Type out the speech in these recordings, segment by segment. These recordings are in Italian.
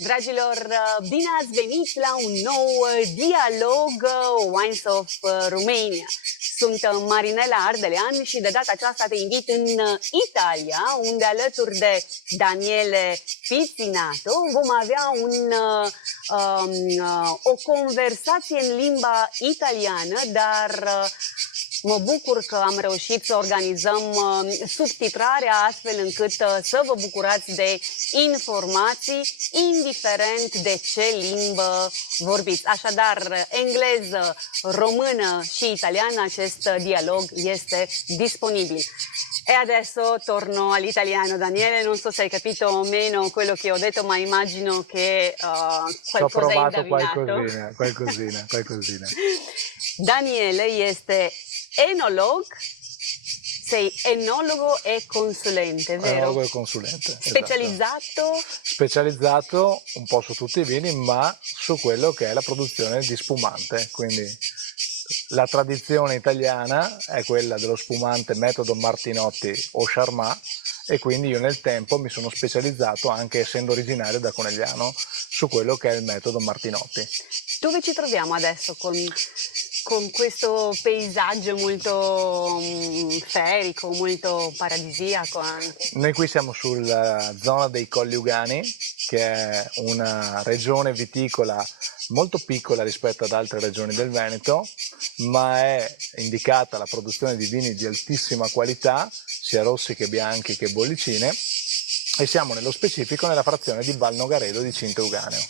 Dragilor, bine ați venit la un nou dialog Wines of Romania. Sunt Marinela Ardelean și de data aceasta te invit în Italia, unde alături de Daniele Pizzinato vom avea o conversație în limba italiană, dar mă bucur că am reușit să organizăm subtitrarea astfel încât să vă bucurați de informații, indiferent de ce limbă vorbiți. Așadar, engleză, română și italiană, acest dialog este disponibile. E adesso torno all'italiano. Daniele, non so se hai capito o meno quello che ho detto, ma immagino che qualcosa hai indovinato. Qualcosina. Daniele este enolog, sei enologo e consulente, vero? Enologo e consulente. Specializzato? Esatto. Specializzato un po' su tutti i vini, ma su quello che è la produzione di spumante. Quindi la tradizione italiana è quella dello spumante metodo Martinotti o Charmat, e quindi io nel tempo mi sono specializzato, anche essendo originario da Conegliano, su quello che è il metodo Martinotti. Dove ci troviamo adesso con questo paesaggio molto ferico, molto paradisiaco anche? Noi qui siamo sulla zona dei Colli Ugani, che è una regione viticola molto piccola rispetto ad altre regioni del Veneto, ma è indicata alla produzione di vini di altissima qualità, sia rossi che bianchi che bollicine, e siamo nello specifico nella frazione di Val Nogaredo di Cinto Euganeo.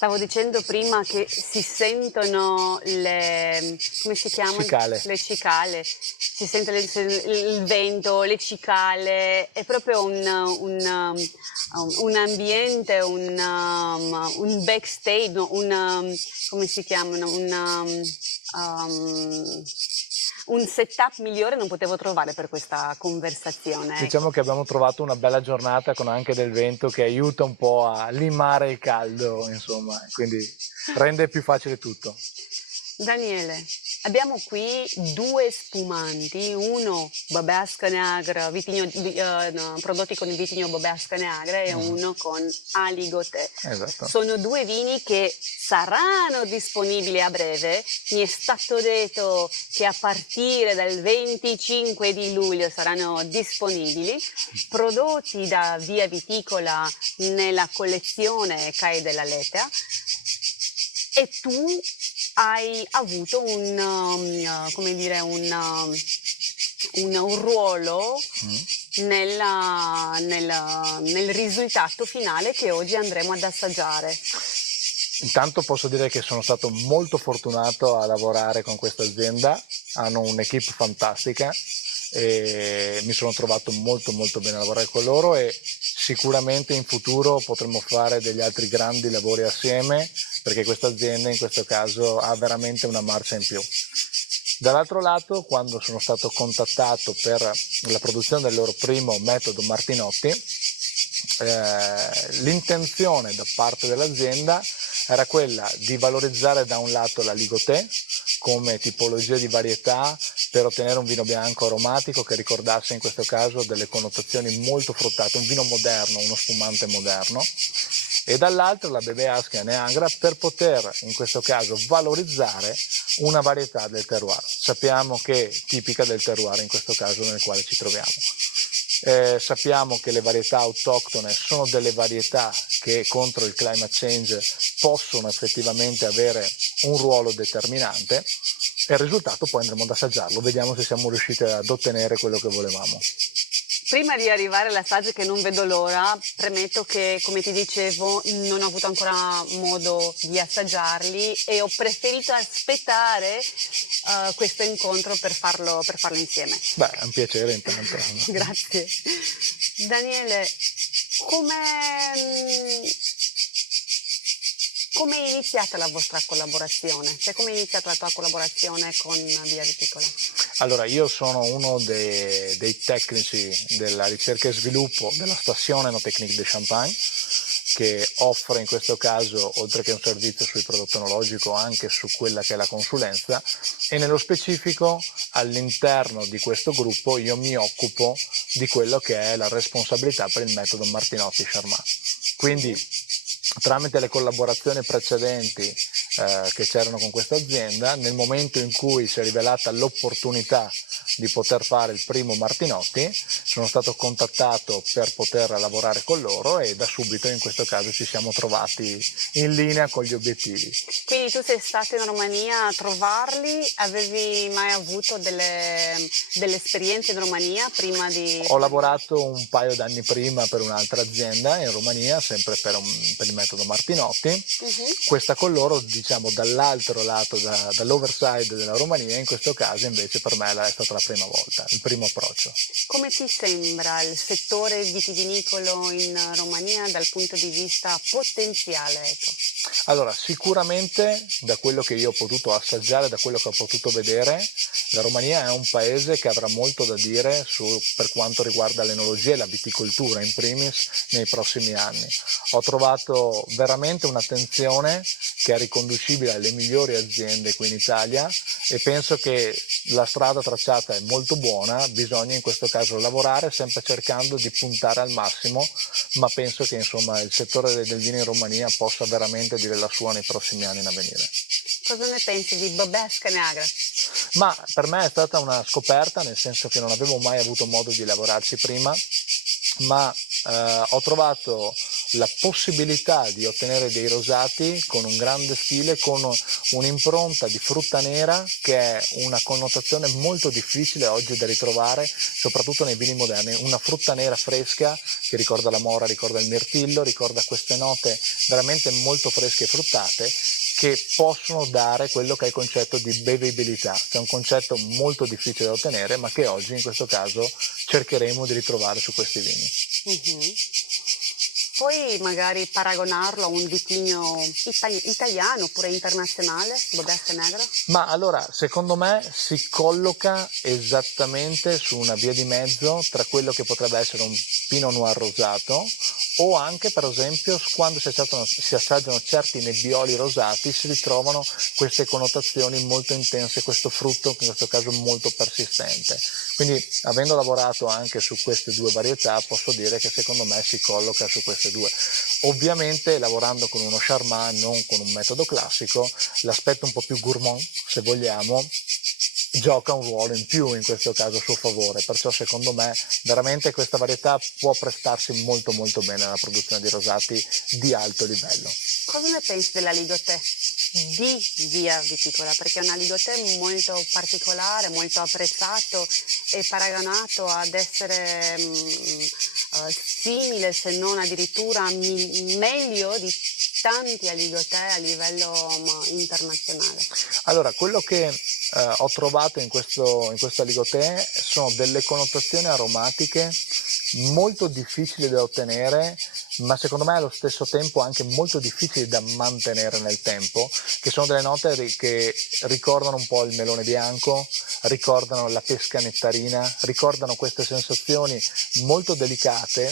Stavo dicendo prima che si sentono come si chiamano? Cicale. Le cicale, si sente il vento, le cicale, è proprio un ambiente, un backstage, come si chiamano? Un setup migliore non potevo trovare per questa conversazione. Diciamo che abbiamo trovato una bella giornata con anche del vento che aiuta un po' a limare il caldo, insomma, quindi rende più facile tutto. Daniele, abbiamo qui due spumanti, uno Băbească Neagră, prodotti con il vitigno Băbească Neagră e uno con Aligoté. Esatto. Sono due vini che saranno disponibili a breve. Mi è stato detto che a partire dal 25 di luglio saranno disponibili, prodotti da Via Viticola nella collezione CAE della Letea. E tu hai avuto un ruolo nel risultato finale che oggi andremo ad assaggiare. Intanto posso dire che sono stato molto fortunato a lavorare con questa azienda, hanno un'equipe fantastica e mi sono trovato molto bene a lavorare con loro, e sicuramente in futuro potremo fare degli altri grandi lavori assieme, perché questa azienda in questo caso ha veramente una marcia in più. Dall'altro lato, quando sono stato contattato per la produzione del loro primo metodo Martinotti, l'intenzione da parte dell'azienda era quella di valorizzare da un lato la Aligoté come tipologia di varietà per ottenere un vino bianco aromatico che ricordasse in questo caso delle connotazioni molto fruttate, un vino moderno, uno spumante moderno, e dall'altro la Băbească Neagră per poter in questo caso valorizzare una varietà del terroir. Sappiamo che è tipica del terroir in questo caso nel quale ci troviamo. Sappiamo che le varietà autoctone sono delle varietà che contro il climate change possono effettivamente avere un ruolo determinante, e il risultato poi andremo ad assaggiarlo, vediamo se siamo riusciti ad ottenere quello che volevamo. Prima di arrivare all'assaggio, che non vedo l'ora, premetto che, come ti dicevo, non ho avuto ancora modo di assaggiarli e ho preferito aspettare questo incontro per farlo insieme. Beh, è un piacere intanto. Grazie. Daniele, come è iniziata la vostra collaborazione? Cioè, come è iniziata la tua collaborazione con Via Viticola? Allora, io sono uno dei tecnici della ricerca e sviluppo della Station Enotechnique de Champagne, che offre in questo caso, oltre che un servizio sul prodotto enologico, anche su quella che è la consulenza, e nello specifico all'interno di questo gruppo io mi occupo di quello che è la responsabilità per il metodo Martinotti Charmat. Quindi tramite le collaborazioni precedenti che c'erano con questa azienda, nel momento in cui si è rivelata l'opportunità di poter fare il primo Martinotti, sono stato contattato per poter lavorare con loro e da subito in questo caso ci siamo trovati in linea con gli obiettivi. Quindi tu sei stato in Romania a trovarli, avevi mai avuto delle esperienze in Romania prima di... Ho lavorato un paio d'anni prima per un'altra azienda in Romania, sempre per il metodo Martinotti. Mhm. Questa con loro, diciamo, dall'altro lato, dall'overside della Romania, in questo caso invece per me è stata la prima volta, il primo approccio. Come ti sembra il settore vitivinicolo in Romania dal punto di vista potenziale? Ecco. Allora, sicuramente da quello che io ho potuto assaggiare, da quello che ho potuto vedere, la Romania è un paese che avrà molto da dire per quanto riguarda l'enologia e la viticoltura in primis nei prossimi anni. Ho trovato veramente un'attenzione che è riconducibile alle migliori aziende qui in Italia e penso che la strada tracciata è molto buona, bisogna in questo caso lavorare sempre cercando di puntare al massimo, ma penso che insomma il settore del vino in Romania possa veramente dire la sua nei prossimi anni in avvenire. Cosa ne pensi di Băbească Neagră? Ma per me è stata una scoperta, nel senso che non avevo mai avuto modo di lavorarci prima, ma ho trovato la possibilità di ottenere dei rosati con un grande stile, con un'impronta di frutta nera che è una connotazione molto difficile oggi da ritrovare, soprattutto nei vini moderni. Una frutta nera fresca che ricorda la mora, ricorda il mirtillo, ricorda queste note veramente molto fresche e fruttate, che possono dare quello che è il concetto di bevibilità, che è un concetto molto difficile da ottenere, ma che oggi in questo caso cercheremo di ritrovare su questi vini. Mhm. Puoi magari paragonarlo a un vitigno italiano oppure internazionale, Băbească Neagră? Ma allora, secondo me si colloca esattamente su una via di mezzo tra quello che potrebbe essere un Pinot Noir rosato o anche, per esempio, quando si assaggiano certi nebbioli rosati si ritrovano queste connotazioni molto intense, questo frutto, in questo caso molto persistente. Quindi, avendo lavorato anche su queste due varietà, posso dire che secondo me si colloca su queste due. Ovviamente, lavorando con uno Charmat, non con un metodo classico, l'aspetto un po' più gourmand, se vogliamo, gioca un ruolo in più in questo caso a suo favore, perciò secondo me veramente questa varietà può prestarsi molto molto bene alla produzione di rosati di alto livello. Cosa ne pensi della Ligotè di Via Viticola? Perché è una Ligotè molto particolare, molto apprezzato e paragonato ad essere simile, se non addirittura meglio di tanti Ligotè a livello internazionale. Allora, quello che ho trovato in questa Ligotè sono delle connotazioni aromatiche molto difficili da ottenere, ma secondo me allo stesso tempo anche molto difficili da mantenere nel tempo, che sono delle note che ricordano un po' il melone bianco, ricordano la pesca nettarina, ricordano queste sensazioni molto delicate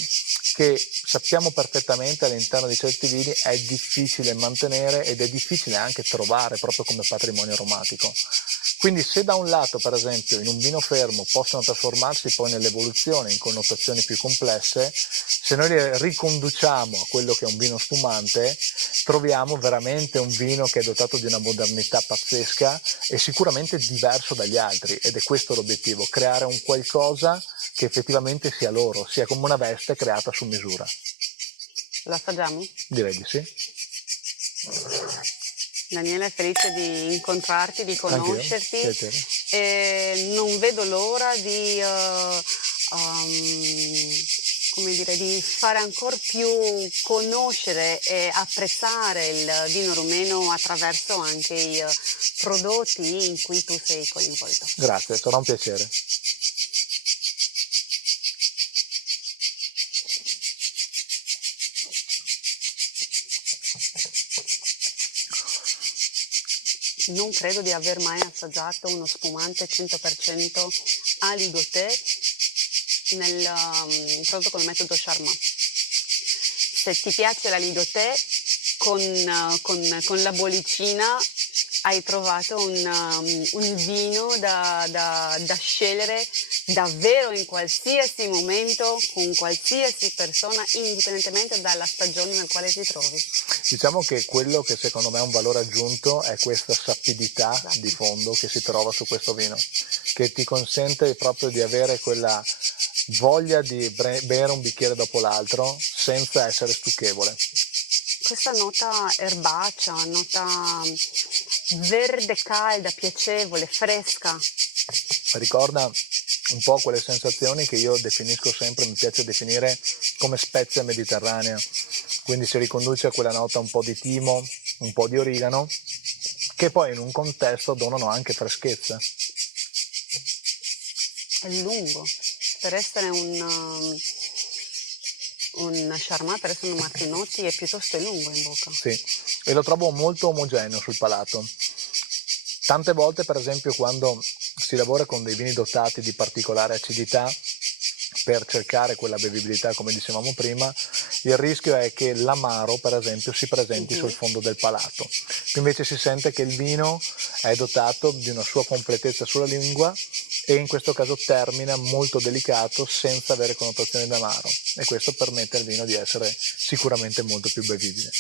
che sappiamo perfettamente all'interno di certi vini è difficile mantenere ed è difficile anche trovare proprio come patrimonio aromatico. Quindi se da un lato, per esempio, in un vino fermo possono trasformarsi poi nell'evoluzione in connotazioni più complesse, se noi le riconduciamo a quello che è un vino spumante, troviamo veramente un vino che è dotato di una modernità pazzesca e sicuramente diverso dagli altri, ed è questo l'obiettivo, creare un qualcosa che effettivamente sia loro, sia come una veste creata su misura. Lo assaggiamo? Direi di sì. Daniele, felice di incontrarti, di conoscerti. Anch'io, piacere. E non vedo l'ora di, come dire, di fare ancora più conoscere e apprezzare il vino rumeno attraverso anche i prodotti in cui tu sei coinvolto. Grazie, sarà un piacere. Non credo di aver mai assaggiato uno spumante 100% a Ligotè prodotto con il metodo Charmat. Se ti piace la Ligotè con la bollicina hai trovato un vino da scegliere davvero in qualsiasi momento, con qualsiasi persona, indipendentemente dalla stagione nel quale ti trovi. Diciamo che quello che secondo me è un valore aggiunto è questa sapidità di Esatto. fondo che si trova su questo vino, che ti consente proprio di avere quella voglia di bere un bicchiere dopo l'altro senza essere stucchevole. Questa nota erbacea, nota verde calda, piacevole, fresca. Ricorda un po' quelle sensazioni che io definisco sempre, mi piace definire come spezia mediterranea, quindi si riconduce a quella nota un po' di timo, un po' di origano, che poi in un contesto donano anche freschezza. È lungo. Per essere un Charmat, per essere un Martinotti è piuttosto lungo in bocca. Sì, e lo trovo molto omogeneo sul palato. Tante volte, per esempio, quando si lavora con dei vini dotati di particolare acidità, per cercare quella bevibilità, come dicevamo prima, il rischio è che l'amaro, per esempio, si presenti sul fondo del palato. Qui invece si sente che il vino è dotato di una sua completezza sulla lingua e in questo caso termina molto delicato senza avere connotazioni d'amaro, e questo permette al vino di essere sicuramente molto più bevibile.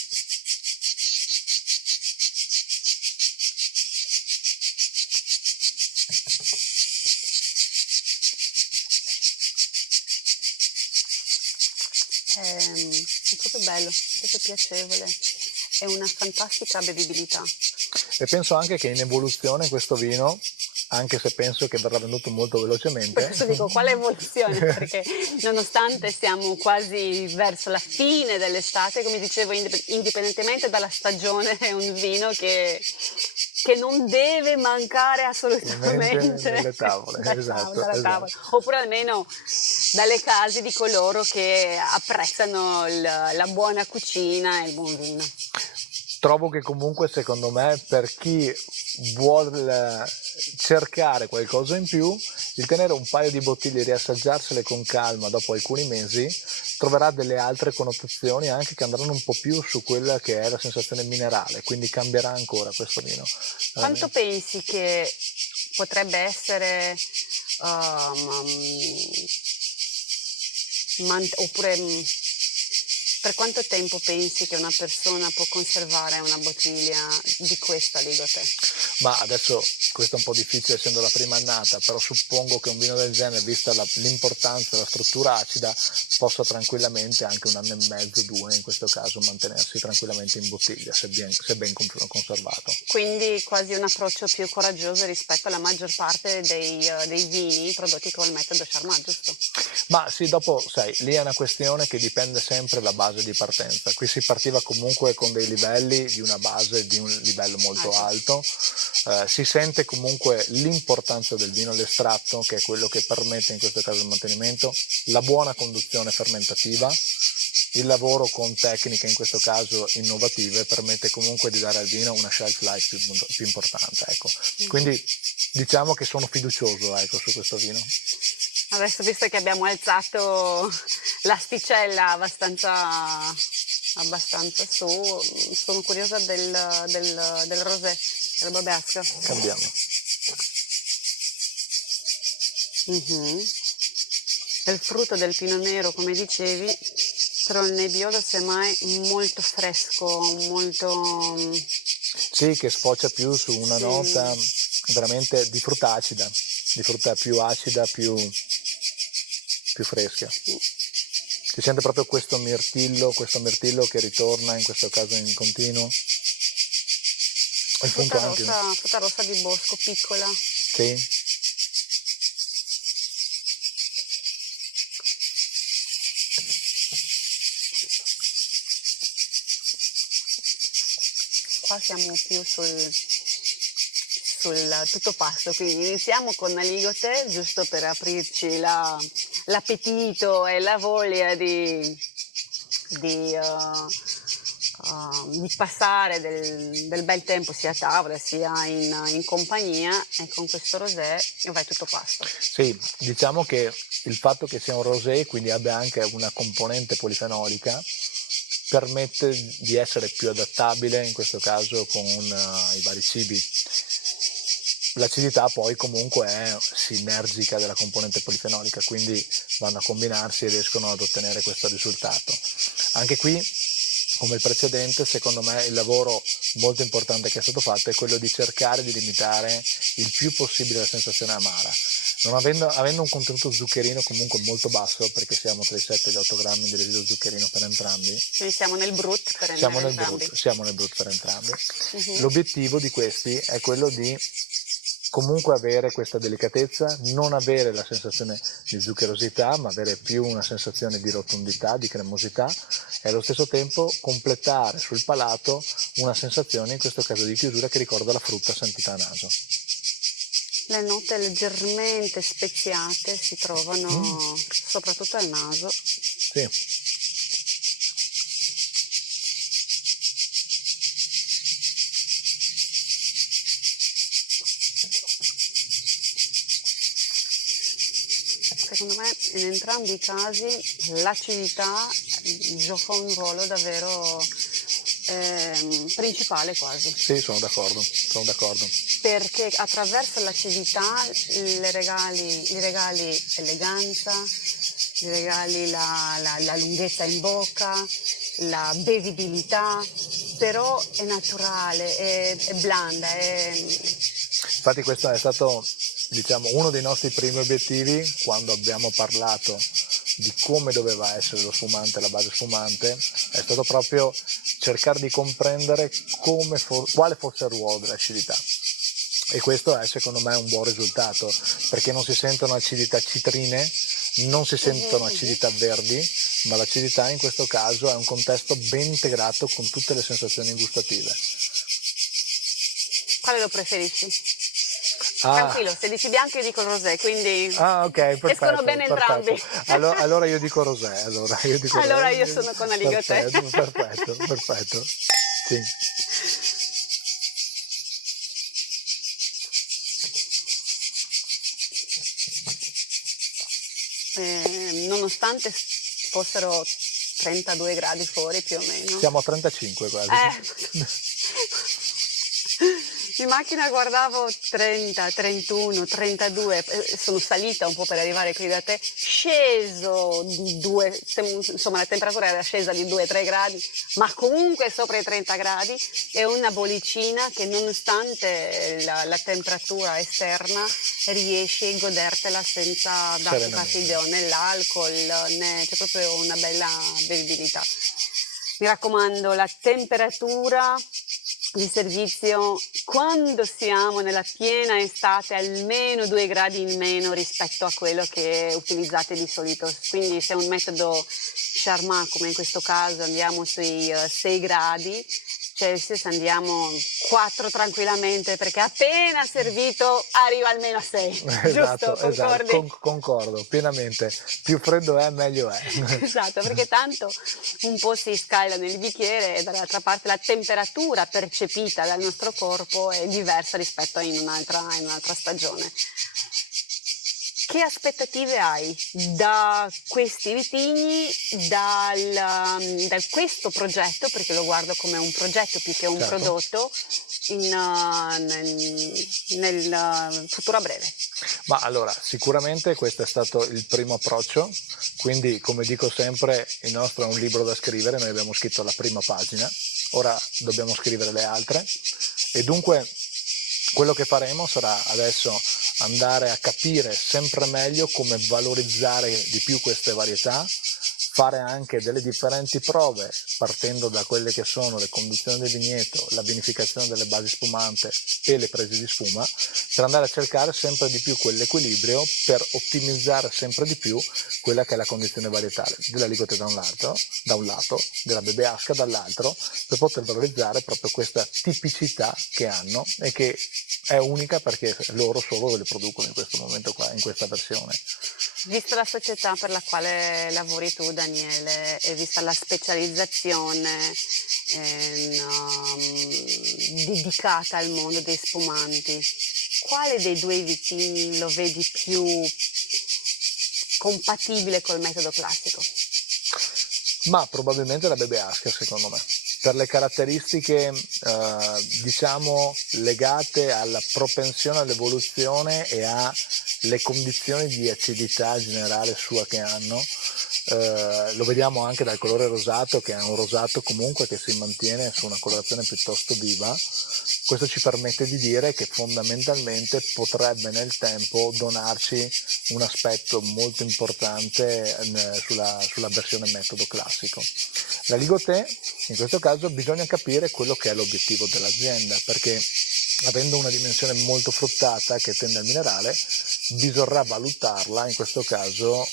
È proprio bello, proprio piacevole, è una fantastica bevibilità. E penso anche che in evoluzione questo vino, anche se penso che verrà venduto molto Per velocemente, questo dico, quale evoluzione? Perché nonostante siamo quasi verso la fine dell'estate, come dicevo, indipendentemente dalla stagione, è un vino che non deve mancare assolutamente nelle tavole, esatto, dalla tavola, esatto. oppure almeno dalle case di coloro che apprezzano la buona cucina e il buon vino. Trovo che comunque, secondo me, per chi vuole cercare qualcosa in più, il tenere un paio di bottiglie e riassaggiarsele con calma dopo alcuni mesi troverà delle altre connotazioni anche che andranno un po' più su quella che è la sensazione minerale, quindi cambierà ancora questo vino. Quanto pensi che potrebbe essere, oppure per quanto tempo pensi che una persona può conservare una bottiglia di questa Ligoté? Ma adesso questo è un po' difficile essendo la prima annata, però suppongo che un vino del genere, vista l'importanza della struttura acida, possa tranquillamente, anche un anno e mezzo, 2 in questo caso, mantenersi tranquillamente in bottiglia, se ben conservato. Quindi quasi un approccio più coraggioso rispetto alla maggior parte dei vini prodotti col metodo Charmat, giusto? Ma sì, dopo, sai, lì è una questione che dipende sempre dalla base di partenza. Qui si partiva comunque con dei livelli di una base di un livello molto alto. Si sente comunque l'importanza del vino, l'estratto, che è quello che permette in questo caso il mantenimento, la buona conduzione fermentativa, il lavoro con tecniche in questo caso innovative permette comunque di dare al vino una shelf life più importante, ecco. Quindi diciamo che sono fiducioso, ecco, su questo vino. Adesso, visto che abbiamo alzato l'asticella abbastanza su, sono curiosa del rosé, della Babesca. Cambiamo. È il frutto del Pinot Nero, come dicevi, però il Nebbiolo semmai molto fresco, molto... Sì, che sfocia più su una sì. nota veramente di frutta acida, di frutta più acida, più fresca. Si sente proprio questo mirtillo che ritorna in questo caso in continuo. Il punto anche... frutta rossa di bosco, piccola. Sì. Qua siamo più sul tutto pasto, quindi iniziamo con la Ligoté, giusto per aprirci l'appetito e la voglia di passare del bel tempo sia a tavola sia in compagnia, e con questo rosé vai tutto pasto. Sì, diciamo che il fatto che sia un rosé, quindi abbia anche una componente polifenolica, permette di essere più adattabile in questo caso con i vari cibi. L'acidità poi comunque è sinergica della componente polifenolica, quindi vanno a combinarsi e riescono ad ottenere questo risultato. Anche qui, come il precedente, secondo me il lavoro molto importante che è stato fatto è quello di cercare di limitare il più possibile la sensazione amara. Avendo un contenuto zuccherino comunque molto basso, perché siamo tra i 7 e gli 8 grammi di residuo zuccherino per entrambi, Quindi siamo nel brut per siamo nel entrambi. brut per entrambi. Mhm. L'obiettivo di questi è quello di comunque avere questa delicatezza, non avere la sensazione di zuccherosità, ma avere più una sensazione di rotondità, di cremosità e allo stesso tempo completare sul palato una sensazione, in questo caso di chiusura, che ricorda la frutta sentita a naso. Le note leggermente speziate si trovano soprattutto al naso. Sì. Secondo me in entrambi i casi l'acidità gioca un ruolo davvero principale quasi, Sì, sono d'accordo, perché attraverso l'acidità gli regali eleganza, gli regali la lunghezza in bocca, la bevibilità, però è naturale, è blanda, Infatti questo è stato, diciamo, uno dei nostri primi obiettivi quando abbiamo parlato di come doveva essere lo spumante, la base spumante, è stato proprio cercare di comprendere quale fosse il ruolo dell'acidità. E questo è secondo me un buon risultato, perché non si sentono acidità citrine, non si sentono acidità verdi, ma l'acidità in questo caso è un contesto ben integrato con tutte le sensazioni gustative. Quale lo preferisci? Ah, Tranquillo, se dici bianco io dico il rosé, quindi ok, perfetto, escono bene perfetto. entrambi. Allora io dico rosé, Allora io sono con la ligotè. perfetto. Sì. Nonostante fossero 32 gradi fuori più o meno. Siamo a 35 quasi. In macchina guardavo 30, 31, 32, sono salita un po' per arrivare qui da te, sceso di insomma la temperatura era scesa di 2-3 gradi, ma comunque sopra i 30 gradi, e una bollicina che nonostante la temperatura esterna riesci a godertela senza darti fastidio né l'alcol né, c'è proprio una bella bevibilità. Mi raccomando, la temperatura di servizio quando siamo nella piena estate almeno 2 gradi in meno rispetto a quello che utilizzate di solito, quindi se è un metodo Charmat come in questo caso andiamo sui 6 gradi Celsius, andiamo 4 tranquillamente perché appena servito arriva almeno a 6, giusto? Concordi? Concordo pienamente, più freddo è meglio è. Esatto, perché tanto un po' si scala nel bicchiere e dall'altra parte la temperatura percepita dal nostro corpo è diversa rispetto a in un'altra stagione. Che aspettative hai da questi vitigni, da questo progetto, perché lo guardo come un progetto più che un prodotto, nel futuro a breve? Ma allora, sicuramente questo è stato il primo approccio, quindi come dico sempre il nostro è un libro da scrivere, noi abbiamo scritto la prima pagina, ora dobbiamo scrivere le altre e dunque quello che faremo sarà adesso andare a capire sempre meglio come valorizzare di più queste varietà, fare anche delle differenti prove partendo da quelle che sono le conduzioni del vigneto, la vinificazione delle basi spumante e le prese di spuma, per andare a cercare sempre di più quell'equilibrio per ottimizzare sempre di più quella che è la condizione varietale della Ligoté da un lato, della Bebeasca dall'altro, per poter valorizzare proprio questa tipicità che hanno e che è unica perché loro solo le producono in questo momento qua, in questa versione. Vista la società per la quale lavori tu, Daniele, e vista la specializzazione dedicata al mondo dei spumanti, quale dei due vitigni lo vedi più compatibile col metodo classico? Ma probabilmente la Bebeasca, secondo me. per le caratteristiche diciamo legate alla propensione all'evoluzione e alle condizioni di acidità generale sua che hanno. Lo vediamo anche dal colore rosato, che è un rosato comunque che si mantiene su una colorazione piuttosto viva. Questo ci permette di dire che fondamentalmente potrebbe nel tempo donarci un aspetto molto importante sulla versione metodo classico. La Ligotè, in questo caso bisogna capire quello che è l'obiettivo dell'azienda, perché avendo una dimensione molto fruttata che tende al minerale, bisognerà valutarla in questo caso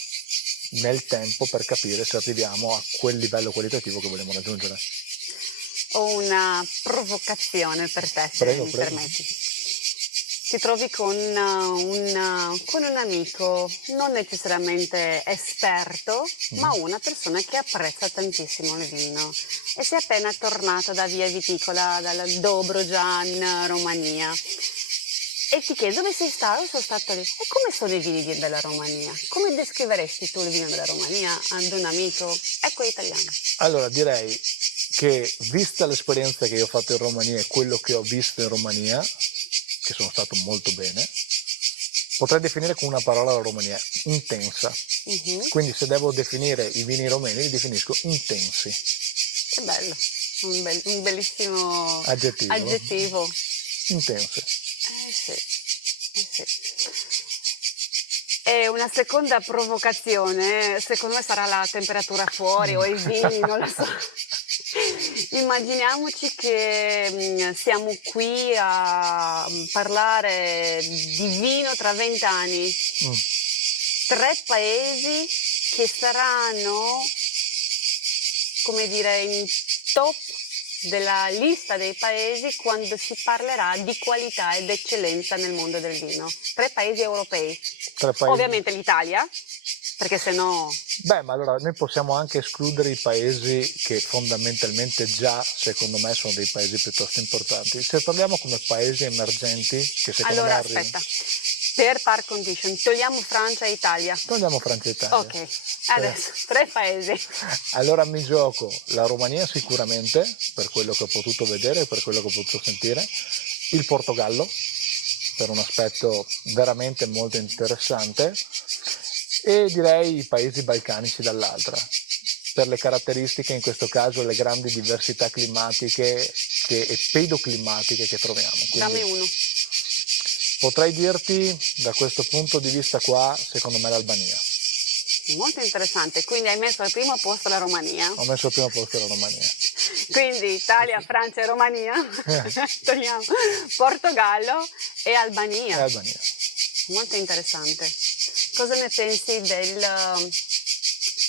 nel tempo per capire se arriviamo a quel livello qualitativo che vogliamo raggiungere. Ho una provocazione per te, se Prego, mi prego. permetti. Ti trovi con un amico non necessariamente esperto, ma una persona che apprezza tantissimo il vino e sei appena tornato da Via Viticola, dalla Dobrogian, Romania. E ti chiedo dove sei stato? Sono stato lì. E come sono i vini della Romania? Come descriveresti tu il vino della Romania ad un amico? Ecco, è italiano. Allora direi che vista l'esperienza che io ho fatto in Romania e quello che ho visto in Romania, che sono stato molto bene, potrei definire con una parola la Romania: intensa. Quindi se devo definire i vini romeni li definisco intensi. Che bello, un bellissimo Aggettivo. aggettivo. Intense. Sì, sì. E una seconda provocazione, secondo me sarà la temperatura fuori o i vini, non lo so. Immaginiamoci che siamo qui a parlare di vino tra 20 anni. 3 paesi che saranno, come dire, in top della lista dei paesi quando si parlerà di qualità ed eccellenza nel mondo del vino. 3 paesi europei. 3 paesi. Ovviamente l'Italia, perché se no... Beh, ma allora noi possiamo anche escludere i paesi che fondamentalmente già, secondo me, sono dei paesi piuttosto importanti. Se parliamo come paesi emergenti, che secondo me Allora, arrivano... aspetta, per par condition, togliamo Francia e Italia. Togliamo Francia e Italia. Ok, adesso, 3 paesi. Allora mi gioco la Romania sicuramente, per quello che ho potuto vedere e per quello che ho potuto sentire, il Portogallo, per un aspetto veramente molto interessante, e direi i paesi balcanici dall'altra, per le caratteristiche, in questo caso le grandi diversità climatiche e pedoclimatiche che troviamo. Quindi, Dammi uno. potrei dirti da questo punto di vista qua, secondo me l'Albania. Molto interessante, quindi hai messo al primo posto la Romania. Ho messo al primo posto la Romania. Quindi Italia, Francia e Romania, togliamo Portogallo e Albania. E Albania. Molto interessante. Cosa ne pensi del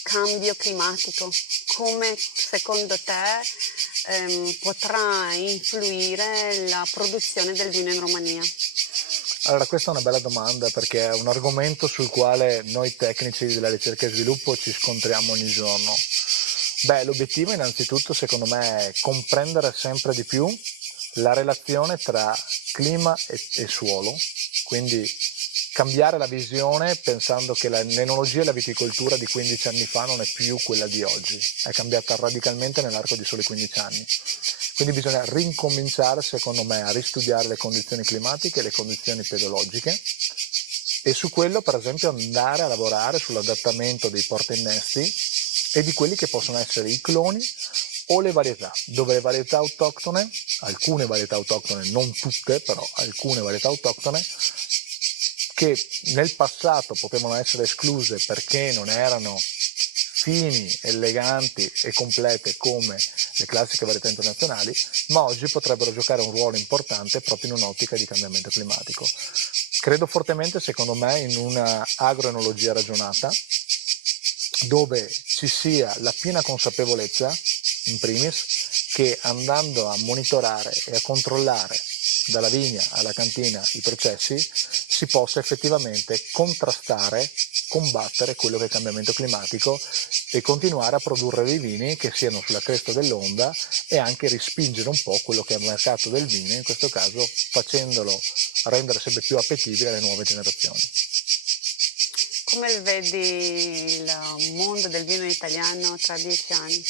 cambio climatico? Come secondo te potrà influire la produzione del vino in Romania? Allora, questa è una bella domanda perché è un argomento sul quale noi tecnici della ricerca e sviluppo ci scontriamo ogni giorno. Beh, l'obiettivo innanzitutto secondo me è comprendere sempre di più la relazione tra clima e suolo, quindi cambiare la visione pensando che l'enologia e la viticoltura di 15 anni fa non è più quella di oggi, è cambiata radicalmente nell'arco di soli 15 anni. Quindi bisogna rincominciare, secondo me, a ristudiare le condizioni climatiche e le condizioni pedologiche e su quello, per esempio, andare a lavorare sull'adattamento dei portainnesti e di quelli che possono essere i cloni o le varietà, dove le varietà autoctone, alcune varietà autoctone, non tutte, però alcune varietà autoctone, che nel passato potevano essere escluse perché non erano fini, eleganti e complete come le classiche varietà internazionali, ma oggi potrebbero giocare un ruolo importante proprio in un'ottica di cambiamento climatico. Credo fortemente, secondo me, in una agroenologia ragionata, dove ci sia la piena consapevolezza, in primis, che andando a monitorare e a controllare dalla vigna alla cantina i processi, si possa effettivamente contrastare, combattere quello che è il cambiamento climatico e continuare a produrre dei vini che siano sulla cresta dell'onda e anche rispingere un po' quello che è il mercato del vino, in questo caso facendolo rendere sempre più appetibile alle nuove generazioni. Come vedi il mondo del vino italiano tra 10 anni?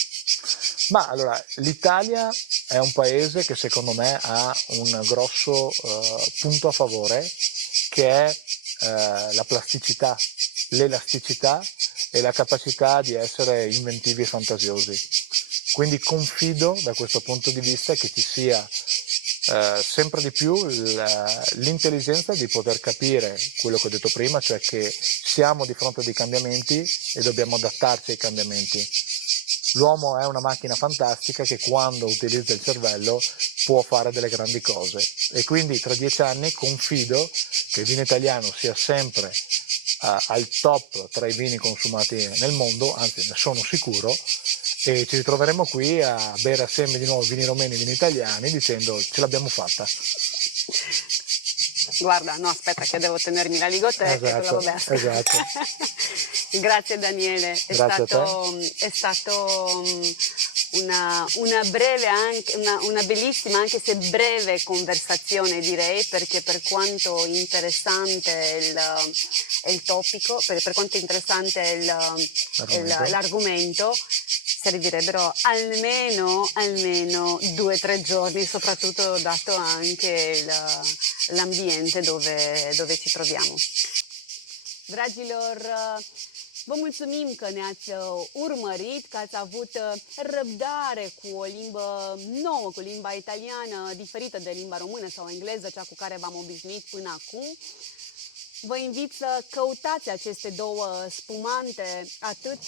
Ma allora, l'Italia è un paese che secondo me ha un grosso punto a favore, che è la plasticità, l'elasticità e la capacità di essere inventivi e fantasiosi. Quindi confido da questo punto di vista che ci sia sempre di più l'intelligenza di poter capire quello che ho detto prima, cioè che siamo di fronte a dei cambiamenti e dobbiamo adattarci ai cambiamenti. L'uomo è una macchina fantastica che quando utilizza il cervello può fare delle grandi cose e quindi tra 10 anni confido che il vino italiano sia sempre al top tra i vini consumati nel mondo, anzi ne sono sicuro, e ci ritroveremo qui a bere assieme di nuovo vini romeni e vini italiani dicendo ce l'abbiamo fatta. Guarda, no, aspetta che devo tenermi la ligotè e Esatto, vabbè. esatto. Grazie Daniele, Grazie a te. è stato una breve, una bellissima, anche se breve conversazione direi, perché per quanto interessante è il topico, per quanto interessante è l'argomento, servirebbero almeno 2 o 3 giorni, soprattutto dato anche l'ambiente dove ci troviamo. Dragilor, vă mulțumim că ne-ați urmărit, că ați avut răbdare cu o limbă nouă, cu limba italiană, diferită de limba română sau engleză, cea cu care v-am obișnuit până acum. Vă invit să căutați aceste două spumante, atât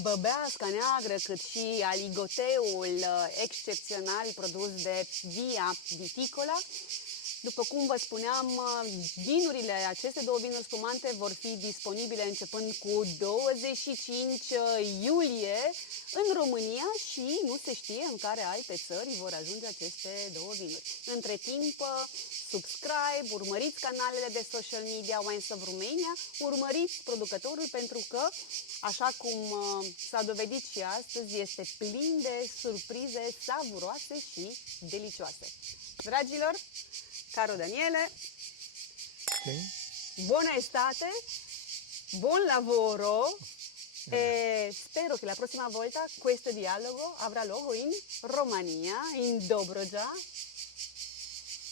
băbeasca neagră cât și aligoteul excepțional produs de Via Viticola. După cum vă spuneam, vinurile, aceste două vinuri spumante vor fi disponibile începând cu 25 iulie în România și nu se știe în care alte țări vor ajunge aceste două vinuri. Între timp, subscribe, urmăriți canalele de social media Wines of Romania, urmăriți producătorul pentru că, așa cum s-a dovedit și astăzi, este plin de surprize savuroase și delicioase. Dragilor, caro Daniele, Sì. buona estate, buon lavoro e spero che la prossima volta questo dialogo avrà luogo in Romania, in Dobrogea,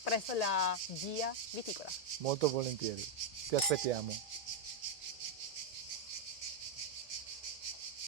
presso la Via Viticola. Molto volentieri, ti aspettiamo.